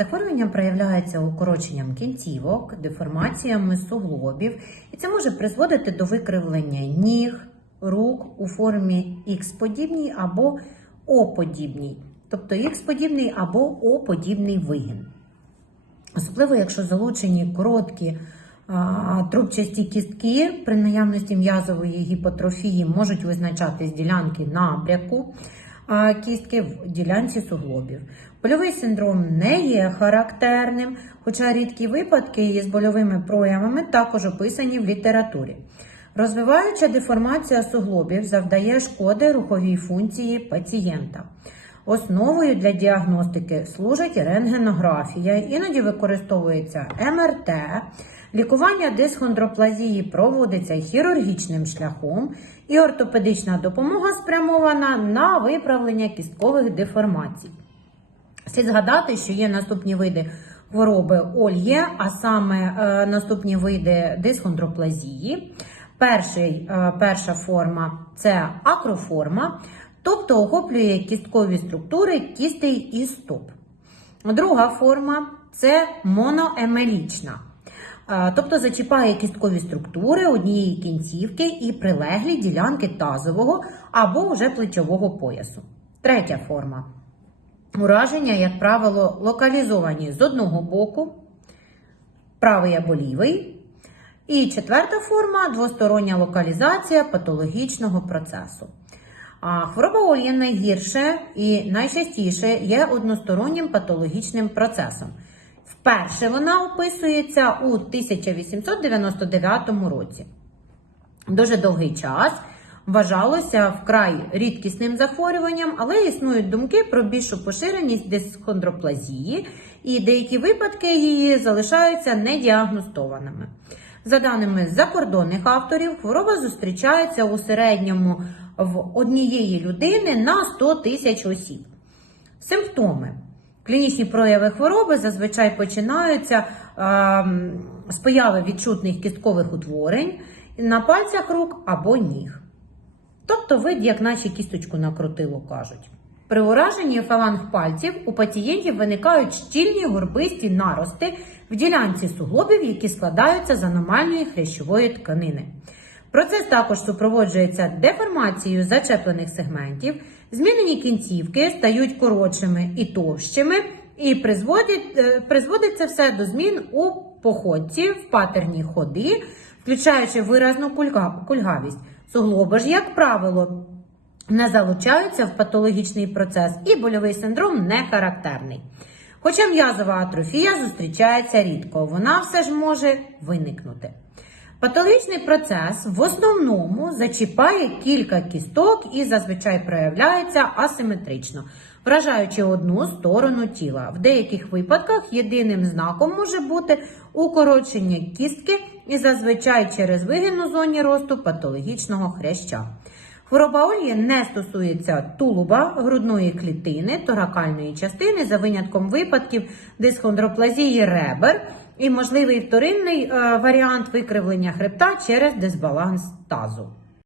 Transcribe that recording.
Захворювання проявляється укороченням кінцівок, деформаціями суглобів, і це може призводити до викривлення ніг, рук у формі Х-подібній або О-подібній, тобто Х-подібний або О-подібний вигін. Особливо, якщо залучені короткі трубчасті кістки при наявності м'язової гіпотрофії можуть визначатись ділянки набряку а, кістки в ділянці суглобів. Больовий синдром не є характерним, хоча рідкі випадки із больовими проявами також описані в літературі. Розвиваюча деформація суглобів завдає шкоди руховій функції пацієнта. Основою для діагностики служить рентгенографія, іноді використовується МРТ. Лікування дисхондроплазії проводиться хірургічним шляхом, і ортопедична допомога спрямована на виправлення кісткових деформацій. Слід згадати, що є наступні види хвороби Ольє, а саме е, наступні види дисхондроплазії. Перший, е, перша форма це акроформа, тобто охоплює кісткові структури кістей і стоп. Друга форма це моноемелічна. Е, Тобто зачіпає кісткові структури однієї кінцівки і прилеглі ділянки тазового або вже плечового поясу. Третя форма Ураження, як правило, локалізовані з одного боку, правий або лівий. І четверта форма двостороння локалізація патологічного процесу. Хвороба Ольє найгірше і найчастіше є одностороннім патологічним процесом. Вперше вона описується у 1899 році. Дуже довгий час вважалося вкрай рідкісним захворюванням, але існують думки про більшу поширеність дисхондроплазії, і деякі випадки її залишаються недіагностованими. За даними закордонних авторів, хвороба зустрічається у середньому в однієї людини на 100 тисяч осіб. Симптоми. Клінічні прояви хвороби зазвичай починаються е, з появи відчутних кісткових утворень на пальцях рук або ніг. Тобто вид, як наче кісточку накрутило, кажуть. При ураженні фаланг пальців у пацієнтів виникають щільні горбисті нарости в ділянці суглобів, які складаються з аномальної хрящової тканини. Процес також супроводжується деформацією зачеплених сегментів, змінені кінцівки стають коротшими і товщими, і призводить, е, призводить це все до змін у походці в патерні ходи, включаючи виразну кульга- кульгавість. Суглоби ж, як правило, не залучаються в патологічний процес, і больовий синдром не характерний. Хоча м'язова атрофія зустрічається рідко, вона все ж може виникнути. Патологічний процес в основному зачіпає кілька кісток і зазвичай проявляється асиметрично, вражаючи одну сторону тіла. В деяких випадках єдиним знаком може бути укорочення кістки і зазвичай через вигін у зоні росту патологічного хряща. Хвороба Ольї не стосується тулуба, грудної клітини, торакальної частини за винятком випадків дисхондроплазії ребер і можливий вторинний е, варіант викривлення хребта через дисбаланс тазу.